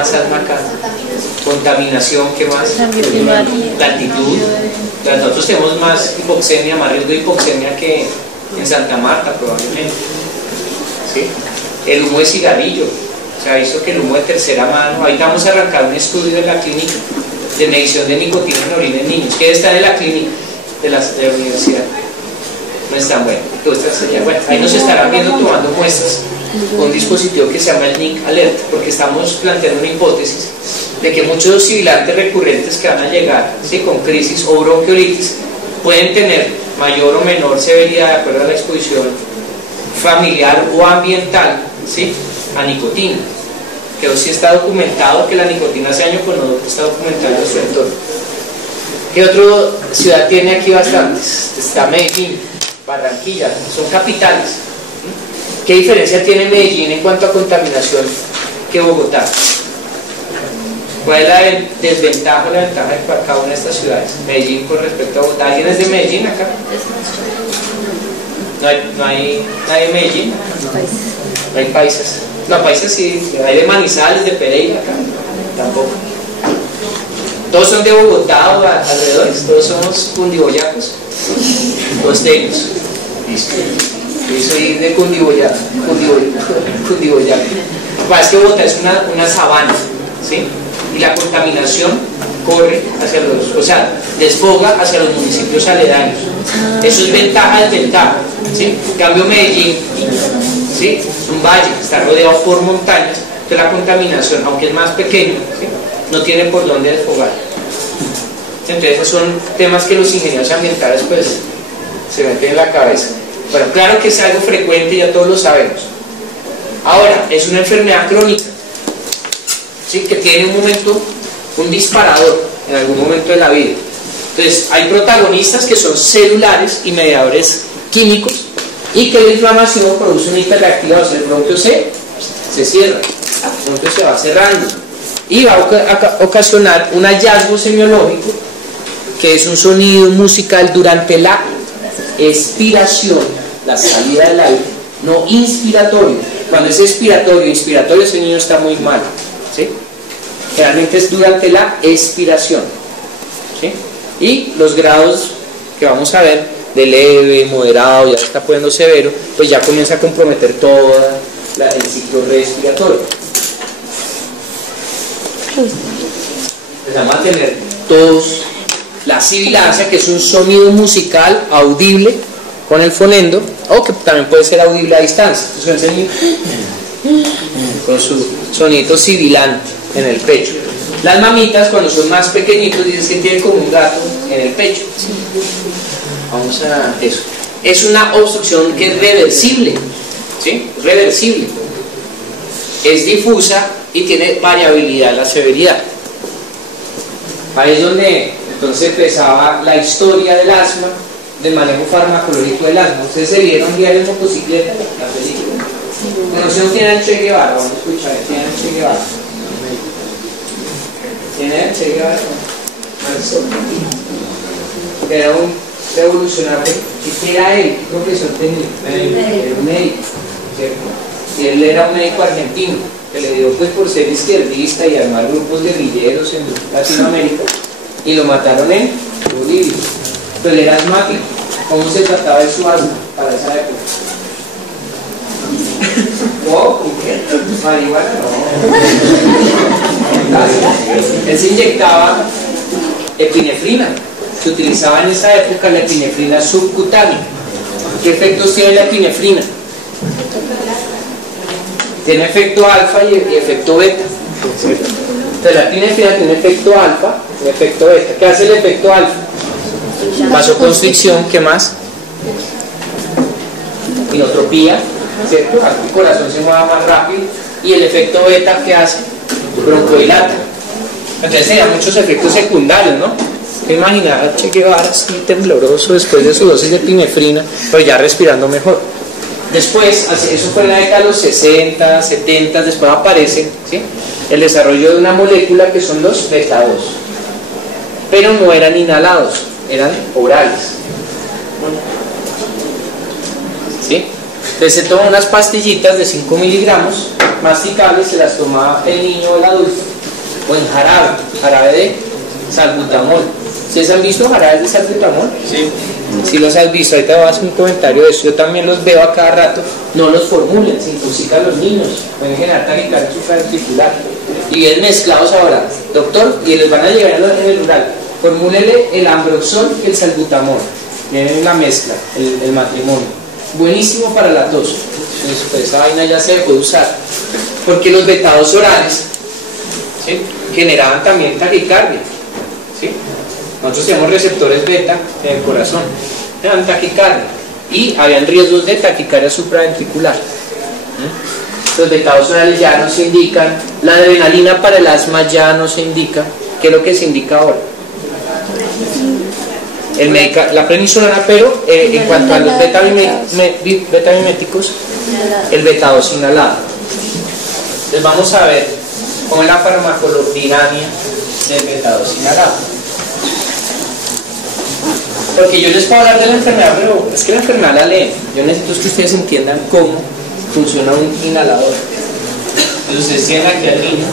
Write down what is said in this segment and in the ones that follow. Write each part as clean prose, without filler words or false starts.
más alma acá. Contaminación, ¿qué más? La altitud. Nosotros tenemos más hipoxemia, más riesgo de hipoxemia que en Santa Marta probablemente. ¿Sí? El humo de cigarrillo. Se ha visto que el humo de tercera mano. Ahorita vamos a arrancar un estudio en la clínica de medición de nicotina en orina en niños, que está en la clínica de la universidad. No es tan bueno. Bueno, ahí nos estarán viendo tomando muestras con un dispositivo que se llama el NIC Alert, porque estamos planteando una hipótesis de que muchos sibilantes recurrentes que van a llegar, ¿sí?, con crisis o bronquiolitis pueden tener mayor o menor severidad de acuerdo a la exposición familiar o ambiental, ¿sí?, a nicotina. Que hoy sí está documentado que la nicotina hace daño, pues no está documentado en su entorno. ¿Qué otra ciudad tiene aquí bastantes? Está Medellín, Barranquilla, son capitales. ¿Qué diferencia tiene Medellín en cuanto a contaminación que Bogotá? ¿Cuál es la desventaja o la ventaja de cada una de estas ciudades? Medellín con respecto a Bogotá. ¿Alguien es de Medellín acá? ¿No hay nadie de Medellín? No hay paisas. No, paisas sí, hay de Manizales, de Pereira acá. Tampoco. Todos son de Bogotá o alrededores, todos somos cundiboyacos, costeños. Yo soy de Cundiboyaco. Es que Bogotá es una sabana, ¿sí? Y la contaminación corre hacia los, o sea, desfoga hacia los municipios aledaños. Eso es ventaja, desventaja, ¿sí? En cambio Medellín, ¿sí?, es un valle, está rodeado por montañas, entonces la contaminación, aunque es más pequeña, ¿sí?, no tiene por dónde desfogar. Entonces esos son temas que los ingenieros ambientales pues se meten en la cabeza. Bueno, claro que es algo frecuente, ya todos lo sabemos. Ahora, es una enfermedad crónica, ¿sí?, que tiene un disparador en algún momento de la vida. Entonces hay protagonistas que son celulares y mediadores químicos, y que la inflamación produce una hiperreactividad, o sea, el bronquio se cierra, el bronquio se va cerrando y va a ocasionar un hallazgo semiológico, que es un sonido musical durante la expiración, la salida del aire, no inspiratorio. Cuando es inspiratorio, ese niño está muy mal, ¿sí? Generalmente es durante la expiración, ¿sí? Y los grados que vamos a ver, de leve, moderado, ya se está poniendo severo, pues ya comienza a comprometer todo el ciclo respiratorio. Pues vamos a tener todos la sibilancia, que es un sonido musical audible con el fonendo, o que también puede ser audible a distancia. Entonces, con su sonido sibilante en el pecho. Las mamitas, cuando son más pequeñitos, dicen que tienen como un gato en el pecho. Vamos a eso. Es una obstrucción que es reversible, ¿sí? Reversible. Es difusa y tiene variabilidad en la severidad. Ahí es donde entonces empezaba la historia del asma, del manejo farmacológico del asma. Ustedes se vieron Diario en Motocicleta, la película. ¿Conocieron quién era el Che Guevara? Vamos a escuchar quién era el Che Guevara. ¿Quién era el Che Guevara? Era un revolucionario. ¿Qué era él? Profesor técnico. Era un médico, ¿cierto? Y él era un médico argentino que le dio pues por ser izquierdista y armar grupos guerrilleros en Latinoamérica, y lo mataron en Bolivia. Pero él era asmático. ¿Cómo se trataba de su asma para esa época? ¿Cómo? ¿Con qué? ¿Marihuana? No. Él se inyectaba epinefrina. Se utilizaba en esa época la epinefrina subcutánea. ¿Qué efectos tiene la epinefrina? Tiene efecto alfa y efecto beta. Entonces la epinefrina tiene efecto alfa y efecto beta. ¿Qué hace el efecto alfa? Vasoconstricción. ¿Qué más? Inotropía, ¿cierto? El corazón se mueva más rápido. Y el efecto beta, ¿qué hace? Broncodilata. Entonces serían muchos efectos secundarios, ¿no? Imaginar a Che Guevara así tembloroso después de su dosis de epinefrina, pero ya respirando mejor. Después, eso fue en la década de los 60, 70, después aparece, ¿sí?, el desarrollo de una molécula que son los beta 2, pero no eran inhalados, eran orales, ¿sí? Entonces se toman unas pastillitas de 5 miligramos masticables, se las tomaba el niño o el adulto, o en jarabe de salbutamol. ¿Ustedes han visto jarabes de salbutamol? Sí. Si los has visto, ahorita voy a hacer un comentario de eso. Yo también los veo a cada rato. No los formulen, se intoxican los niños, pueden generar taquicardia supraventricular. Y vienen mezclados ahora, doctor, y les van a llegar en el rural. Formúlele el ambroxol y el salbutamol. Vienen en la mezcla, el matrimonio. Buenísimo para la tos. Pues esa vaina ya se dejó de usar. Porque los betados orales, ¿sí?, generaban también taquicardia. ¿Sí? Nosotros tenemos receptores beta en el corazón, eran taquicardia y habían riesgos de taquicardia supraventricular. Los betados orales ya no se indican, la adrenalina para el asma ya no se indica. ¿Qué es lo que se indica ahora? La prednisolona, pero en cuanto a los betamiméticos, el beta-2 inhalado. Entonces vamos a ver cómo es la farmacología del beta-2 inhalado. Porque yo les puedo hablar de la enfermedad, pero es que la enfermedad la leen. Yo necesito que ustedes entiendan cómo funciona un inhalador. Entonces ustedes tienen aquí al niño.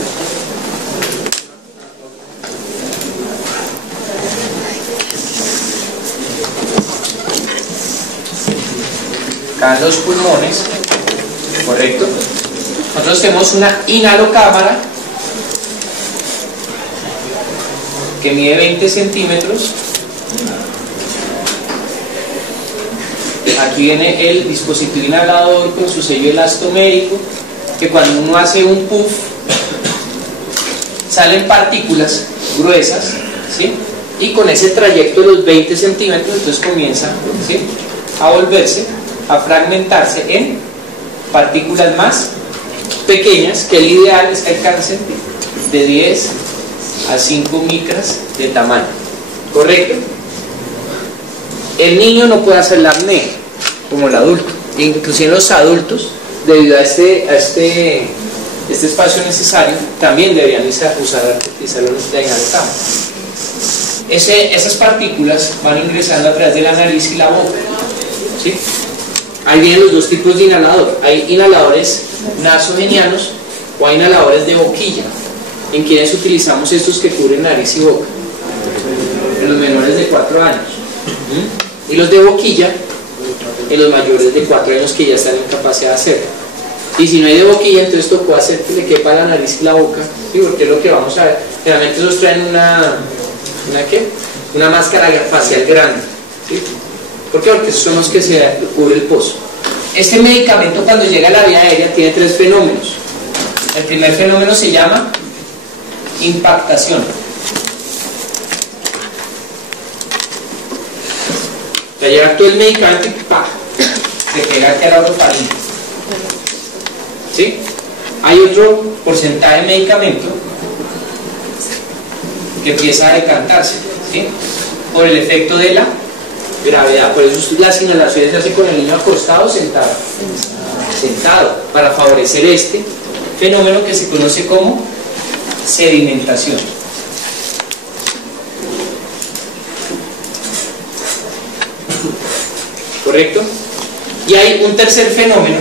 Acá en los pulmones, correcto. Nosotros tenemos una inhalocámara que mide 20 centímetros. Aquí viene el dispositivo inhalador con su sello elastomérico, que cuando uno hace un puff salen partículas gruesas, ¿sí?, y con ese trayecto de los 20 centímetros entonces comienza, ¿sí?, a volverse, a fragmentarse en partículas más pequeñas, que el ideal es que alcancen de 10 a 5 micras de tamaño, ¿correcto? El niño no puede hacer la apnea como el adulto, inclusive los adultos, debido a este espacio necesario, también deberían utilizar la inhalocámara. Esas partículas van ingresando a través de la nariz y la boca, ¿sí? Ahí vienen los dos tipos de inhalador. Hay inhaladores nasogenianos o hay inhaladores de boquilla. ¿En quienes utilizamos estos que cubren nariz y boca? En los menores de 4 años. Y los de boquilla en los mayores de 4 años que ya están en capacidad de hacerlo. Y si no hay de boquilla, entonces tocó hacer que le quepa la nariz y la boca, ¿sí?, porque es lo que vamos a ver. Generalmente esos traen una máscara facial grande, ¿sí? ¿Por qué? Porque esos son los que se cubre el pozo. Este medicamento, cuando llega a la vía aérea, tiene 3 fenómenos. El primer fenómeno se llama impactación. Ya llega todo el medicamento y ¡pah!, se pega aquí a la orofaringe. ¿Sí? Hay otro porcentaje de medicamento que empieza a decantarse, ¿sí?, por el efecto de la gravedad. Por eso las inhalaciones se hacen con el niño acostado o sentado, para favorecer este fenómeno que se conoce como sedimentación. ¿Correcto? Y hay un tercer fenómeno,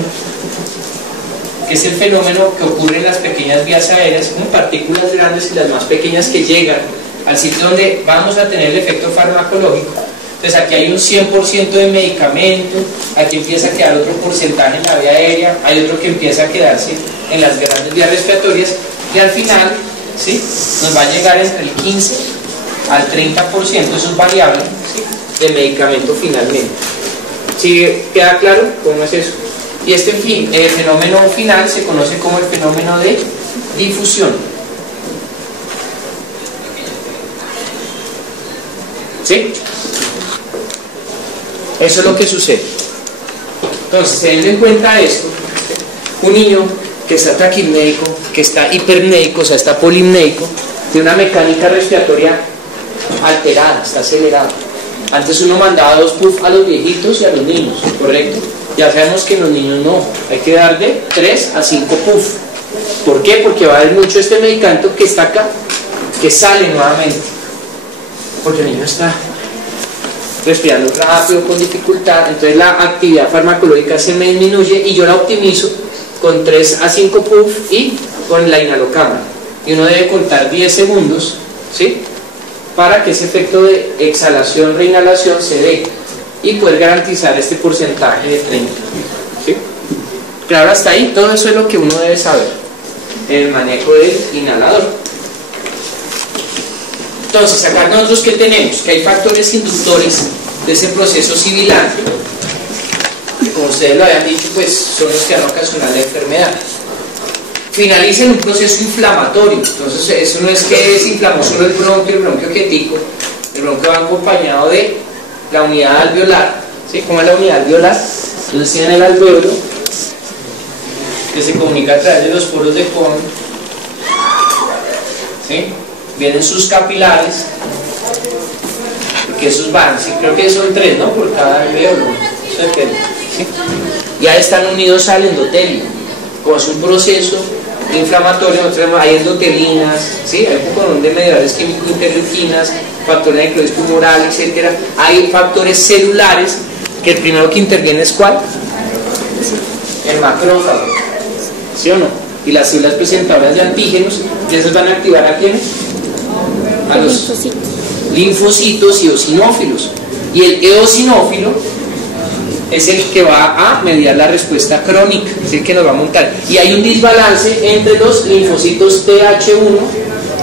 que es el fenómeno que ocurre en las pequeñas vías aéreas, como partículas grandes y las más pequeñas que llegan al sitio donde vamos a tener el efecto farmacológico. Entonces aquí hay un 100% de medicamento, aquí empieza a quedar otro porcentaje en la vía aérea, hay otro que empieza a quedarse en las grandes vías respiratorias, y al final, ¿sí?, nos va a llegar entre el 15 al 30%, eso es variable, ¿sí?, de medicamento finalmente. ¿Sí queda claro cómo es eso? Y este fenómeno final se conoce como el fenómeno de difusión. ¿Sí? Eso es lo que sucede. Entonces, teniendo en cuenta esto, un niño que está taquipnéico, que está hipernéico, o sea, está polimnéico, tiene una mecánica respiratoria alterada, está acelerado. Antes uno mandaba 2 puff a los viejitos y a los niños, ¿correcto? Ya sabemos que en los niños no, hay que dar de 3 a 5 puff. ¿Por qué? Porque va a haber mucho este medicamento que está acá, que sale nuevamente, porque el niño está respirando rápido, con dificultad, entonces la actividad farmacológica se me disminuye y yo la optimizo con 3 a 5 puff y con la inhalocámara. y uno debe contar 10 segundos, ¿sí?, para que ese efecto de exhalación, reinhalación se dé y poder garantizar este porcentaje de 30, ¿sí? Claro, hasta ahí todo eso es lo que uno debe saber en el manejo del inhalador. Entonces, acá nosotros ¿qué tenemos? Que hay factores inductores de ese proceso sibilante, que como ustedes lo habían dicho, pues son los que van a ocasionar la enfermedad. Finaliza en un proceso inflamatorio. Entonces, eso no es que se inflamó solo el bronquio quietico. El bronquio va acompañado de la unidad alveolar, ¿sí? ¿Cómo es la unidad alveolar? Entonces tienen el alveolo, que se comunica a través de los poros de Kohn, ¿sí? Vienen sus capilares, porque esos van, ¿sí? Creo que son 3, ¿no?, por cada alveolo, ¿sí? Ya están unidos al endotelio. Como es un proceso inflamatorio, nosotros hay endotelinas, ¿sí?, hay un poco de mediadores químico-interleuquinas, factores de necrosis tumoral, etc. Hay factores celulares, que el primero que interviene es ¿cuál? El macrófago, ¿sí o no? Y las células presentadoras de antígenos, y esas van a activar ¿a quiénes? A los linfocitos y eosinófilos. Y el eosinófilo es el que va a mediar la respuesta crónica, es el que nos va a montar. Y hay un desbalance entre los linfocitos TH1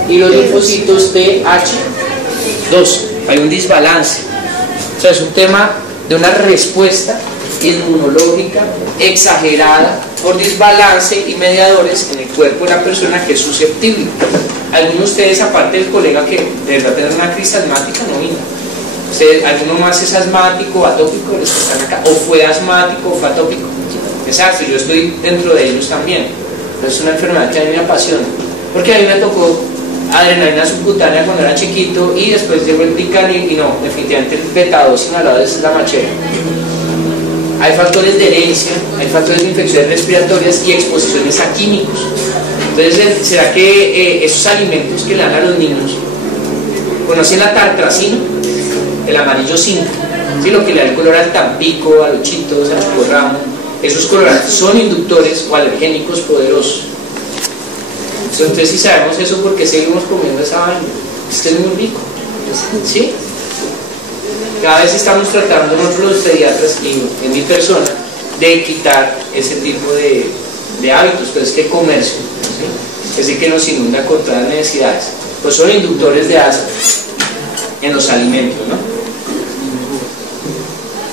y los linfocitos TH2. Hay un desbalance. O sea, es un tema de una respuesta inmunológica exagerada por desbalance y mediadores en el cuerpo de la persona que es susceptible. Algunos de ustedes, aparte del colega que de verdad tiene una crisis asmática, no vino. ¿Alguno más es asmático, atópico, los que están acá? ¿O fue asmático o fue atópico? Exacto, yo estoy dentro de ellos también. Es una enfermedad que a mí me apasiona, porque a mí me tocó adrenalina subcutánea cuando era chiquito y después llegó el pican y no, definitivamente el beta-2 inhalado es la machera. Hay factores de herencia, hay factores de infecciones respiratorias y exposiciones a químicos. Entonces, ¿será que esos alimentos que le dan a los niños, conocen la tartracina? El amarillo 5, ¿sí?, lo que le da el color al tampico, a los chitos, al chocorramo, esos colorantes son inductores o alergénicos poderosos. Entonces, si sabemos eso, ¿por qué seguimos comiendo esa vaina? Es que es muy rico, ¿sí? Cada vez estamos tratando nosotros los pediatras y en mi persona de quitar ese tipo de hábitos, pero es que el comercio, ¿sí?, es el que nos inunda con todas las necesidades, pues son inductores de asma en los alimentos, ¿no?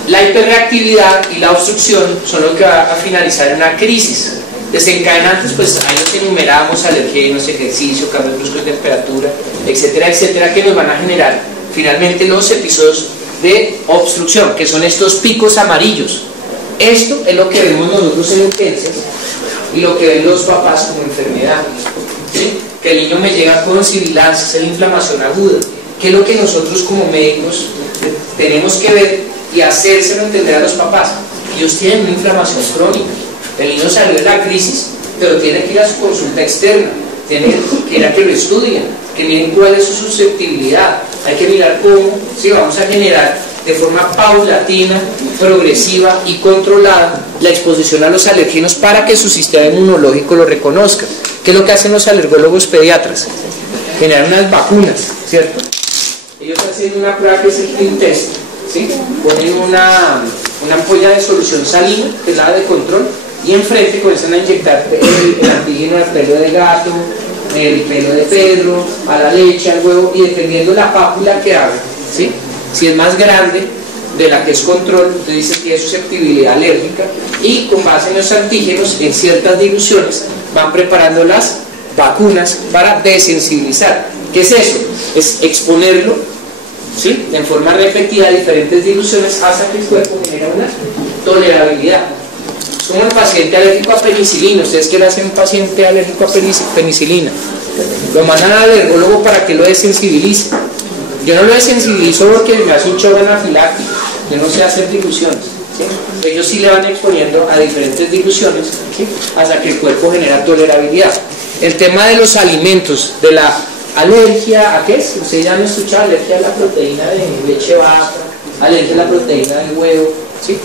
La hiperreactividad y la obstrucción son lo que va a finalizar en una crisis. Desencadenantes, pues ahí los enumeramos: alergenos, ejercicio, cambios bruscos de temperatura, etcétera, etcétera, que nos van a generar finalmente los episodios de obstrucción, que son estos picos amarillos. Esto es lo que vemos nosotros en urgencias y lo que ven los papás como enfermedad, ¿sí? Que el niño me llega con sibilancia, es la inflamación aguda. ¿Qué es lo que nosotros como médicos tenemos que ver y hacérselo entender a los papás? Ellos tienen una inflamación crónica. El niño salió de la crisis, pero tiene que ir a su consulta externa, tiene que ir a que lo estudien, que miren cuál es su susceptibilidad. Hay que mirar cómo, si vamos a generar de forma paulatina, progresiva y controlada la exposición a los alergenos para que su sistema inmunológico lo reconozca. ¿Qué es lo que hacen los alergólogos pediatras? Generar unas vacunas, ¿cierto? Ellos hacen una prueba que es el clean test, ¿sí? Ponen una ampolla de solución salina, que es la de control, y enfrente comienzan a inyectar el antígeno al pelo de gato, el pelo de Pedro, a la leche, al huevo, y dependiendo la pápula que haga, ¿sí?, si es más grande de la que es control, entonces dice que tiene susceptibilidad alérgica, y con base en los antígenos, en ciertas diluciones, van preparando las vacunas para desensibilizar. ¿Qué es eso? Es exponerlo, ¿sí?, en forma repetida a diferentes diluciones hasta que el cuerpo genera una tolerabilidad. Es como el paciente alérgico a penicilina. ¿Ustedes qué le hacen a un paciente alérgico a penicilina? Lo mandan al alergólogo para que lo desensibilice. Yo no lo desensibilizo porque me hace un shock anafiláctico, yo no sé hacer diluciones, ¿sí? Ellos sí le van exponiendo a diferentes diluciones, ¿sí?, hasta que el cuerpo genera tolerabilidad. El tema de los alimentos, de la alergia, ¿a qué es? Ustedes ya han escuchado: alergia a la proteína de leche vaca, alergia a la proteína del huevo, ¿sí?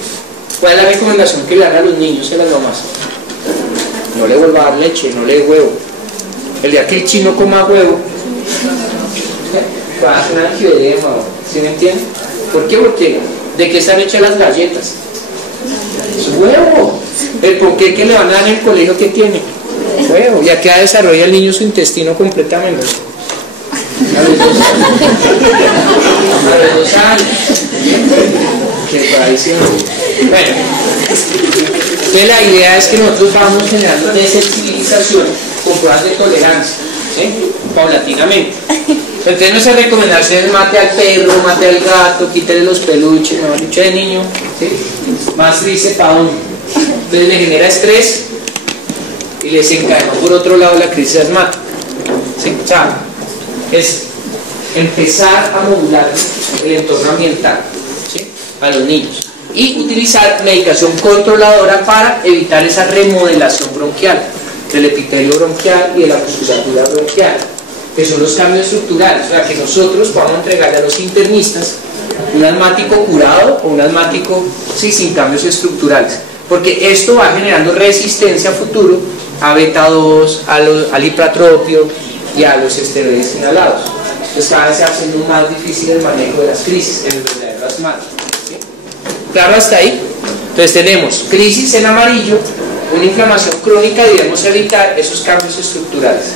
¿Cuál es la recomendación que le dan a los niños y a las mamás? No le vuelva a dar leche, no le dé huevo. El día que el chino coma huevo, va a hacer un angioedema, ¿sí me entienden? ¿Por qué? Porque ¿de qué están hechas las galletas? Es huevo. El ponqué que le van a dar en el colegio, ¿qué tiene? Huevo. Y aquí desarrolla el niño su intestino completamente. A los 2 años. A los 2 años. Qué tradición. Bueno, entonces la idea es que nosotros vamos generando desensibilización con pruebas de tolerancia, ¿sí? Paulatinamente. Entonces no se recomienda ustedes mate al perro, mate al gato, quítele los peluches, mejor dicho de niño, ¿sí? Más triste para uno. Entonces le genera estrés y les encadena por otro lado la crisis asmática, ¿sí? O sea, es empezar a modular el entorno ambiental, ¿sí? A los niños y utilizar medicación controladora para evitar esa remodelación bronquial del epitelio bronquial y de la musculatura bronquial, que son los cambios estructurales. O sea, que nosotros podamos entregarle a los internistas un asmático curado o un asmático sin cambios estructurales, porque esto va generando resistencia a futuro a beta 2, al ipratropio y a los esteroides inhalados. Entonces cada vez se hace más difícil el manejo de las crisis en el verdadero asmático, ¿sí? Claro hasta ahí. Entonces tenemos crisis en amarillo, una inflamación crónica, debemos evitar esos cambios estructurales.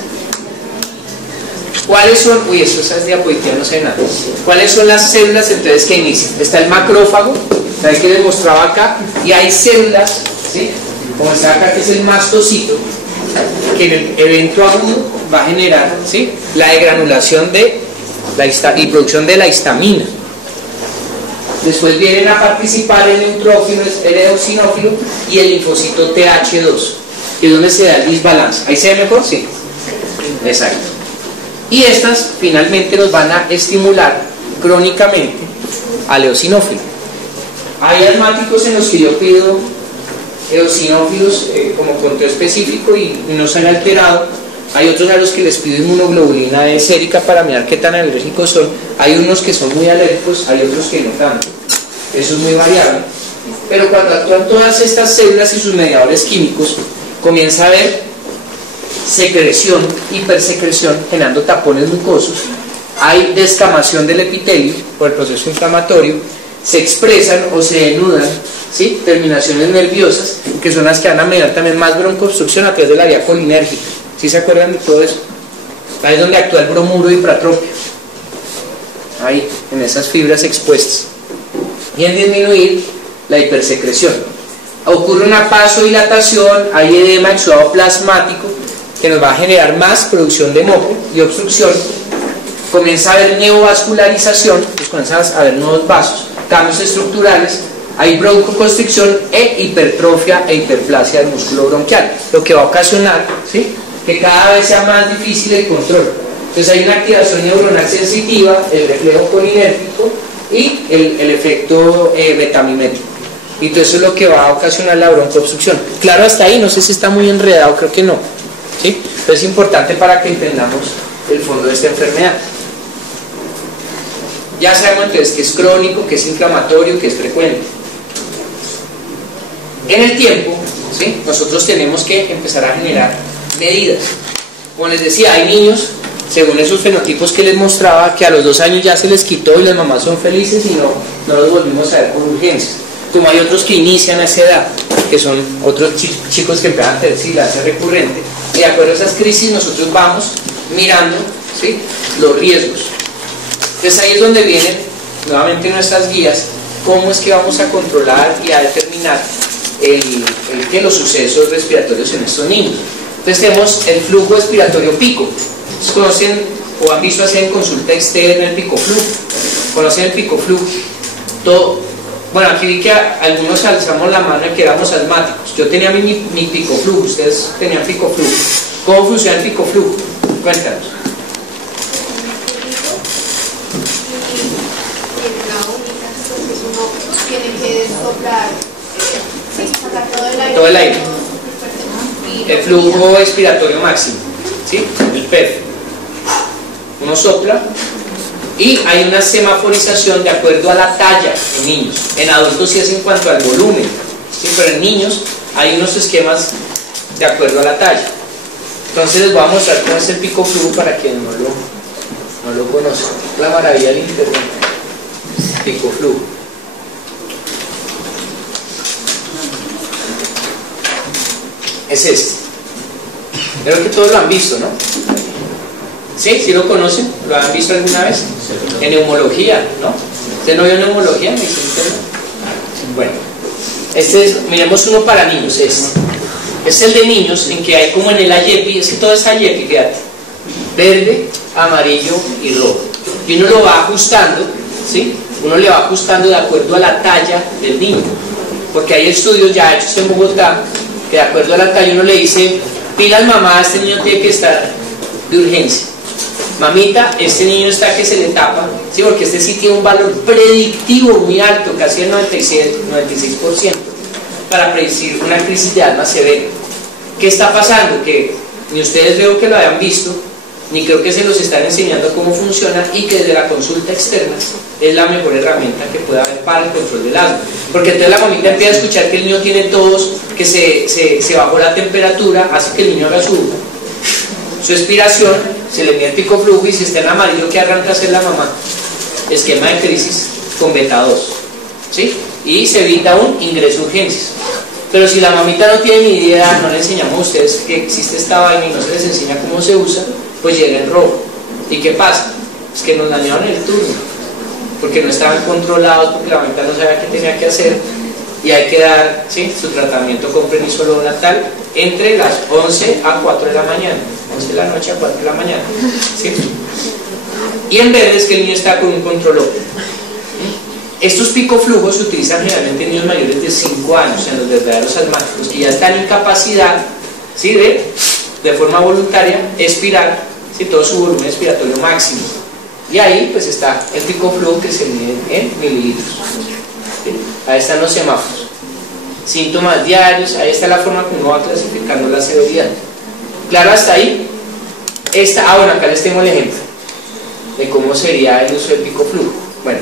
¿Cuáles son? Uy, esas diapositivas no sé nada. ¿Cuáles son las células entonces que inician? Está el macrófago, ¿sabes que les mostraba acá? Y hay células, ¿sí? Como está acá, que es el mastocito, que en el evento agudo va a generar, ¿sí? La degranulación y producción de la histamina. Después vienen a participar el neutrófilo, el eosinófilo y el linfocito TH2, que es donde se da el desbalance. ¿Ahí se ve mejor? Sí. Exacto. Y estas finalmente nos van a estimular crónicamente al eosinófilo. Hay asmáticos en los que yo pido eosinófilos como control específico y no sale alterado. Hay otros a los que les pido inmunoglobulina sérica para mirar qué tan alérgicos son. Hay unos que son muy alérgicos, hay otros que no tanto. Eso es muy variable. Pero cuando actúan todas estas células y sus mediadores químicos, comienza a haber secreción, hipersecreción, generando tapones mucosos. Hay descamación del epitelio por el proceso inflamatorio. Se expresan o se denudan, ¿sí? Terminaciones nerviosas, que son las que van a mediar también más broncoobstrucción a través de la vía colinérgica. ¿Sí se acuerdan de todo eso? Ahí es donde actúa el bromuro de hipratropia. Ahí, en esas fibras expuestas. Y en disminuir la hipersecreción. Ocurre una vasodilatación, hay edema exudado-plasmático, que nos va a generar más producción de moco y obstrucción. Comienza a haber neovascularización, pues comienza a haber nuevos vasos, cambios estructurales, hay broncoconstricción e hipertrofia e hiperplasia del músculo bronquial, lo que va a ocasionar, ¿sí?, que cada vez sea más difícil el control. Entonces hay una activación neuronal sensitiva, el reflejo colinérgico y el efecto betamimético. Y todo eso es lo que va a ocasionar la broncoobstrucción. Claro, hasta ahí, no sé si está muy enredado, creo que no, ¿sí? Pero es importante para que entendamos el fondo de esta enfermedad. Ya sabemos entonces que es crónico, que es inflamatorio, que es frecuente. En el tiempo, ¿sí?, nosotros tenemos que empezar a generar medidas. Como les decía, hay niños, según esos fenotipos que les mostraba, que a los 2 años ya se les quitó y las mamás son felices y no los volvimos a ver por urgencias. Como hay otros que inician a esa edad, que son otros chicos que empiezan a tener silancia recurrente. Y de acuerdo a esas crisis nosotros vamos mirando, ¿sí?, los riesgos. Entonces ahí es donde vienen nuevamente nuestras guías, cómo es que vamos a controlar y a determinar los sucesos respiratorios en estos niños. Entonces tenemos el flujo respiratorio pico. ¿Ustedes conocen o han visto hacer en consulta externa el picoflujo? ¿Conocen el picoflujo? Bueno, aquí vi que algunos alzamos la mano y que éramos asmáticos. Yo tenía mi picoflujo, ustedes tenían picoflujo. ¿Cómo funciona el picoflujo? Cuéntanos. Tiene que soplar, sacar todo el aire. El flujo expiratorio máximo, ¿sí?, el PEF. Uno sopla y hay una semaforización de acuerdo a la talla en niños. En adultos sí es en cuanto al volumen, ¿sí?, pero en niños hay unos esquemas de acuerdo a la talla. Entonces les voy a mostrar cómo es el pico flujo para quienes no lo conocen. La maravilla del internet. Pico flujo. Es este. Creo que todos lo han visto, ¿no? ¿Sí? ¿Sí lo conocen? ¿Lo han visto alguna vez? En neumología, ¿no? ¿Usted no vio neumología? Bueno, este es, miremos uno para niños, este es el de niños, en que hay como en el AYEPI, es que todo es AYEPI, fíjate, verde, amarillo y rojo, y uno lo va ajustando, ¿sí? Uno le va ajustando de acuerdo a la talla del niño, porque hay estudios ya hechos en Bogotá, que de acuerdo a la talla uno le dice, pilas mamá, este niño tiene que estar de urgencia, mamita, este niño está que se le tapa, ¿sí? Porque este sí tiene un valor predictivo muy alto, casi el 96%, para predecir una crisis de asma severa. ¿Qué está pasando? Que ni ustedes veo que lo hayan visto, ni creo que se los están enseñando cómo funciona, y que desde la consulta externa es la mejor herramienta que puede haber para el control del asma. Porque entonces la mamita empieza a escuchar que el niño tiene tos, que se bajó la temperatura, hace que el niño haga su expiración, se le mide el pico flujo, y si está en amarillo, ¿qué arranca a hacer la mamá? Esquema de crisis con beta 2, ¿sí? Y se evita un ingreso a urgencias. Pero si la mamita no tiene ni idea, no le enseñamos a ustedes que existe esta vaina y no se les enseña cómo se usa, pues llega en rojo. ¿Y qué pasa? Es que nos dañaron el turno, porque no estaban controlados, porque la mamita no sabía qué tenía que hacer, y hay que dar, ¿sí?, su tratamiento con prednisolo natal entre las 11 a 4 de la mañana, 11 de la noche a 4 de la mañana, ¿sí? Y en verde es que el niño está con un control óptimo. Estos picoflujos se utilizan generalmente en niños mayores de 5 años, en los verdaderos asmáticos, que ya están en capacidad, ¿sí?, de forma voluntaria expirar, ¿sí?, todo su volumen expiratorio máximo. Y ahí pues está el picoflujo que se mide en mililitros. ¿Sí? Ahí están los semáforos. Síntomas diarios, ahí está la forma como uno va clasificando la severidad. Claro, hasta ahí. Bueno, acá les tengo el ejemplo de cómo sería el uso del picoflujo. Bueno.